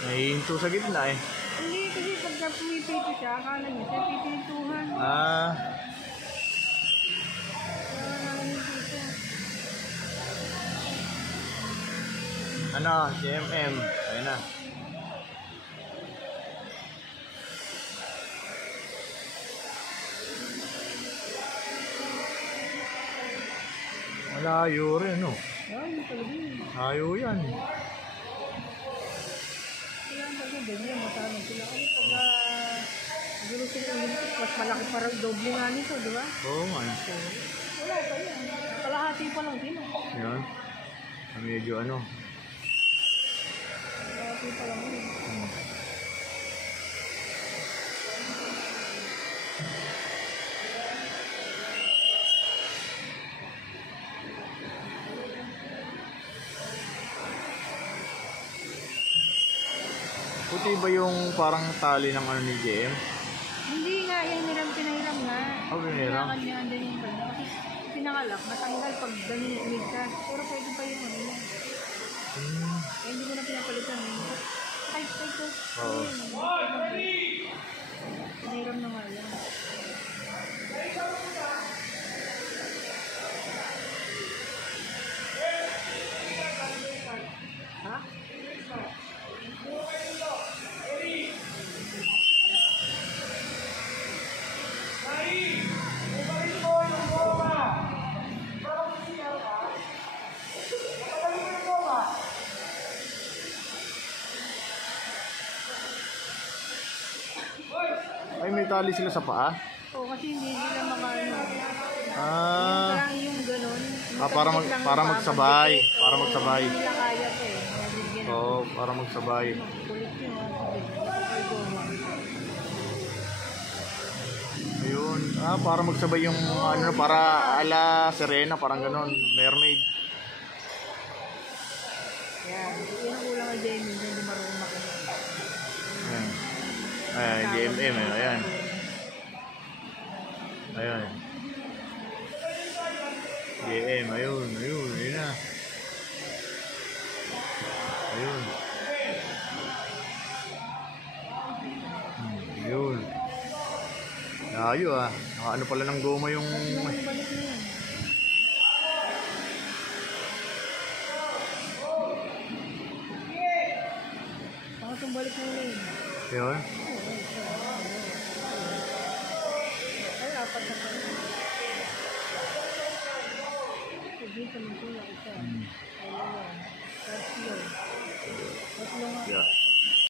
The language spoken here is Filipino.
Nahihinto sa gitna eh. Hindi, kasi pagka pumipito siya, akala niya siya pipintuhan. Ah. Kaya nahihinto siya. Ano, CMM. Ayun na. Malayo rin, no? Ay, talaga yun. Ayaw yan. Kailangan talaga ganyan, matanong sila. Ano pag siguro sila Olympic, mas malaki parang doble nga nito, di ba? Oo nga. Wala pa yan. Kalahati pa lang sila. Yan. Medyo ano. Kalahati pa lang yun. Puti ba yung parang tali ng ano ni JM? Hindi nga, yung pinahiram nga. Oh, pinahiram? Kailangan niya andun yung ano. Kasi pinakalak, matanggal pag ganyan umigkas. Pero pwede pa yung ano yan. Eh, hindi ko na pinapalitan. Ay, ko. Oo. Pinahiram na nga yan. Ha? Ay, may tali sila sa paa? Oo, kasi hindi nila mga ano. Ah. Parang yung ganun. Para magsabay. Para magsabay. Hindi nila kaya to eh. Nabigyan ako. Oo, para magsabay. Kulit yun. Ayun. Ah, para magsabay yung ano, para ala Serena, parang ganon. Mermaid. Yan. Yan ang ulang kay Jamie. Hindi marunong makinig. Ayan. Ayan, JMM. Ayan. Ayan. JM, ayun. Ayun, ayun na. Ayun. Ayun. Layo ah. Ano pala ng goma yung... Balik na yan. Pakatong balik na yun. Yun. Ay, apat na pala. Dito naman sila isa. Tatlo. Tatlo nga. Yeah.